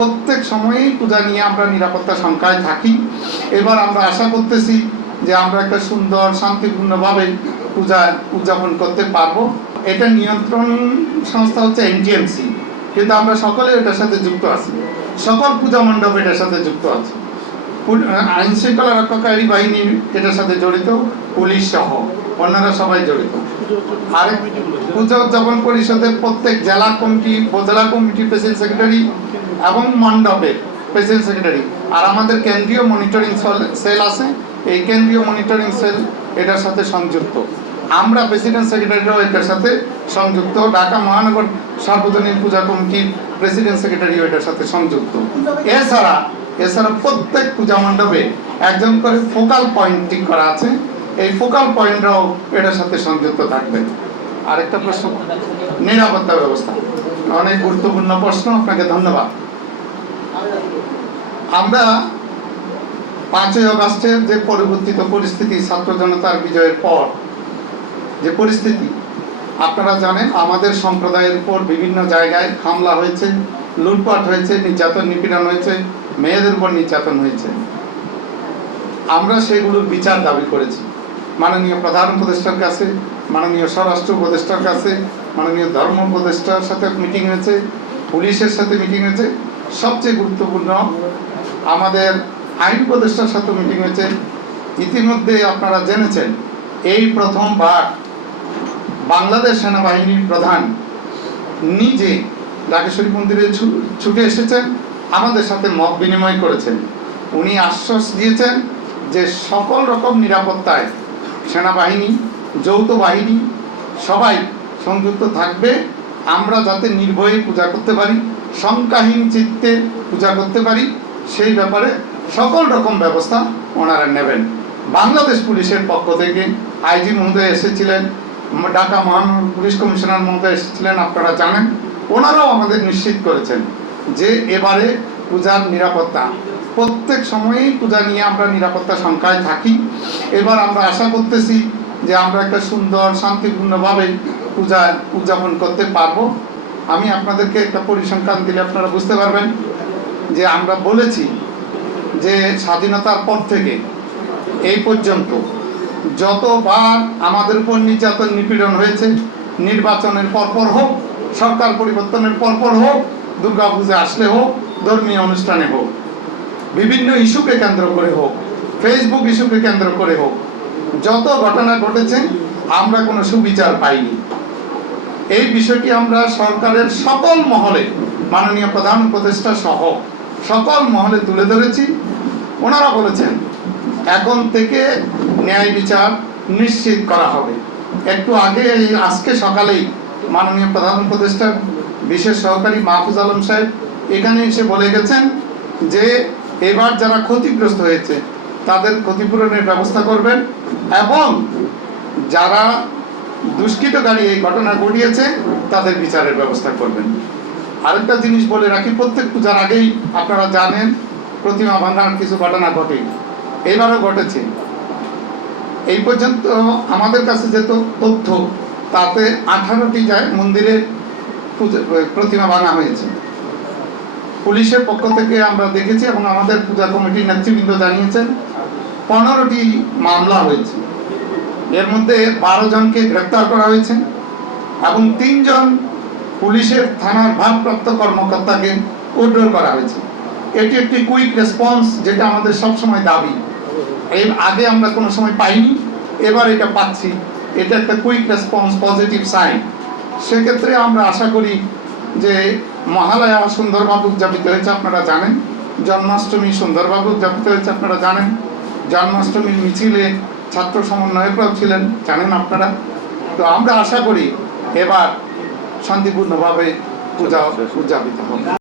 প্রত্যেক সময়েই পূজা নিয়ে আমরা নিরাপত্তা শঙ্কায় থাকি। এবার আমরা আশা করতেছি যে আমরা একটা সুন্দর শান্তিপূর্ণভাবে পূজা উদযাপন করতে পারবো। এটা নিয়ন্ত্রণ সংস্থা হচ্ছে এনটিএমসি, কিন্তু আমরা সকলে এটার সাথে যুক্ত আছি। সকল পূজা মণ্ডপ এটার সাথে যুক্ত আছে। আইন শৃঙ্খলা রক্ষাকারী বাহিনী এটার সাথে জড়িত, পুলিশ সহ অন্যরা সবাই জড়িত। আর পূজা উদযাপন পরিষদের প্রত্যেক জেলা কমিটি, উপজেলা কমিটি, প্রেসিডেন্ট সেক্রেটারি এবং মণ্ডপের প্রেসিডেন্ট সেক্রেটারি, আর আমাদের কেন্দ্রীয় মনিটরিং সেল আছে। এই কেন্দ্রীয় মনিটরিং সেল এটার সাথে সংযুক্ত। আমরা প্রেসিডেন্ট সেক্রেটারিরাও এটার সাথে সংযুক্ত। ঢাকা মহানগর সার্বজনীন পূজা কমিটির প্রেসিডেন্ট সেক্রেটারিও এটার সাথে সংযুক্ত। এছাড়া প্রত্যেক পূজা মণ্ডপে একজন করে ফোকাল পয়েন্ট ঠিক করা আছে। এই ফোকাল পয়েন্টরাও এটার সাথে সংযুক্ত থাকবে। আরেকটা প্রশ্ন, নিরাপত্তা ব্যবস্থা, অনেক গুরুত্বপূর্ণ প্রশ্ন, আপনাকে ধন্যবাদ। আমরা 5ই আগস্টের যে পরিবর্তিত পরিস্থিতি, ছাত্র জনতার বিজয়ের পর যে পরিস্থিতি আপনারা জানেন, আমাদের সম্প্রদায়ের উপর বিভিন্ন জায়গায় হামলা হয়েছে, লুটপাট হয়েছে, নির্যাতন নিপীড়ন হয়েছে, মেয়েদের উপর নির্যাতন হয়েছে। আমরা সেগুলোর বিচার দাবি করেছি মাননীয় প্রধান উপদেষ্টার কাছে, মাননীয় স্বরাষ্ট্র উপদেষ্টার কাছে, মাননীয় ধর্ম উপদেষ্টার সাথে মিটিং হয়েছে, পুলিশের সাথে মিটিং হয়েছে। সবচেয়ে গুরুত্বপূর্ণ, আমাদের আইন উপদেষ্টার সাথে মিটিং হয়েছে। ইতিমধ্যে আপনারা জেনেছেন, এই প্রথমবার বাংলাদেশ সেনাবাহিনীর প্রধান নিজে ঢাকেশ্বরী মন্দিরে ছুটে এসেছেন, আমাদের সাথে মত বিনিময় করেছেন। উনি আশ্বাস দিয়েছেন যে সকল রকম নিরাপত্তায় সেনাবাহিনী, যৌথ বাহিনী সবাই সংযুক্ত থাকবে। আমরা যাতে নির্ভয়ে পূজা করতে পারি, শঙ্কাহীন চিত্তে পূজা করতে পারি, সেই ব্যাপারে সকল রকম ব্যবস্থা ওনারা নেবেন। বাংলাদেশ পুলিশের পক্ষ থেকে আইজি মহোদয় এসেছিলেন, ঢাকা মহানগর পুলিশ কমিশনার মহোদয় এসেছিলেন, আপনারা জানেন। ওনারাও আমাদের নিশ্চিত করেছেন যে এবারে পূজার নিরাপত্তা, প্রত্যেক সময়েই পূজা নিয়ে আমরা নিরাপত্তা শঙ্কায় থাকি। এবার আমরা আশা করতেছি যে আমরা একটা সুন্দর শান্তিপূর্ণভাবে পূজা উদযাপন করতে পারবো। আমি আপনাদেরকে একটা পরিসংখ্যান দিলে আপনারা বুঝতে পারবেন যে আমরা বলেছি যে স্বাধীনতার পর থেকে এই পর্যন্ত যতবার আমাদের উপর নির্যাতন নিপীড়ন হয়েছে, নির্বাচনের পরপর হোক, সরকার পরিবর্তনের পরপর হোক, দুর্গাপূজা আসলে হোক, ধর্মীয় অনুষ্ঠানে হোক, বিভিন্ন ইস্যুকে কেন্দ্র করে হোক, ফেসবুক ইস্যুকে কেন্দ্র করে হোক, যত ঘটনা ঘটেছে আমরা কোনো সুবিচার পাইনি। এই বিষয়টি আমরা সরকারের সকল মহলে, মাননীয় প্রধান উপদেষ্টা সহ সকল মহলে তুলে ধরেছি। ওনারা বলেছেন এখন থেকে ন্যায় বিচার নিশ্চিত করা হবে। একটু আগে, আজকে সকালেই মাননীয় প্রধান উপদেষ্টার বিশেষ সহকারী মাহফুজ আলম সাহেব এখানে এসে বলে গেছেন যে এবার যারা ক্ষতিগ্রস্ত হয়েছে তাদের ক্ষতিপূরণের ব্যবস্থা করবেন এবং যারা দুষ্কৃতকারী এই ঘটনা ঘটিয়েছে তাদের বিচারের ব্যবস্থা করবেন। আরেকটা জিনিস বলে রাখি, প্রত্যেক পূজার আগেই আপনারা জানেন প্রতিমা ভাঙার কিছু ঘটনা ঘটে, এইবারও ঘটেছে। এই পর্যন্ত আমাদের কাছে যে তথ্য, তাতে 18টি মন্দিরে প্রতিমা ভাঙা হয়েছে। পুলিশের পক্ষ থেকে আমরা দেখেছি এবং আমাদের পূজা কমিটির নেতৃবৃন্দ জানিয়েছেন 15টি মামলা হয়েছে। এর মধ্যে 12 জনকে গ্রেপ্তার করা হয়েছে এবং 3 জন পুলিশের থানার ভারপ্রাপ্ত কর্মকর্তাকে উইথড্র করা হয়েছে। এটি একটি কুইক রেসপন্স, যেটা আমাদের সবসময় দাবি। এর আগে আমরা কোনো সময় পাইনি, এবার এটা পাচ্ছি। এটা একটা কুইক রেসপন্স, পজিটিভ সাইন। সেক্ষেত্রে আমরা আশা করি যে মহালয়া সুন্দরভাবে উদযাপিত হয়েছে, আপনারা জানেন। জন্মাষ্টমী সুন্দরভাবে উদযাপিত হয়েছে, আপনারা জানেন। জন্মাষ্টমীর মিছিলে ছাত্র সমন্বয়করাও ছিলেন, জানেন আপনারা। তো আমরা আশা করি এবার শান্তিপূর্ণভাবে পূজা উদযাপিত হবে।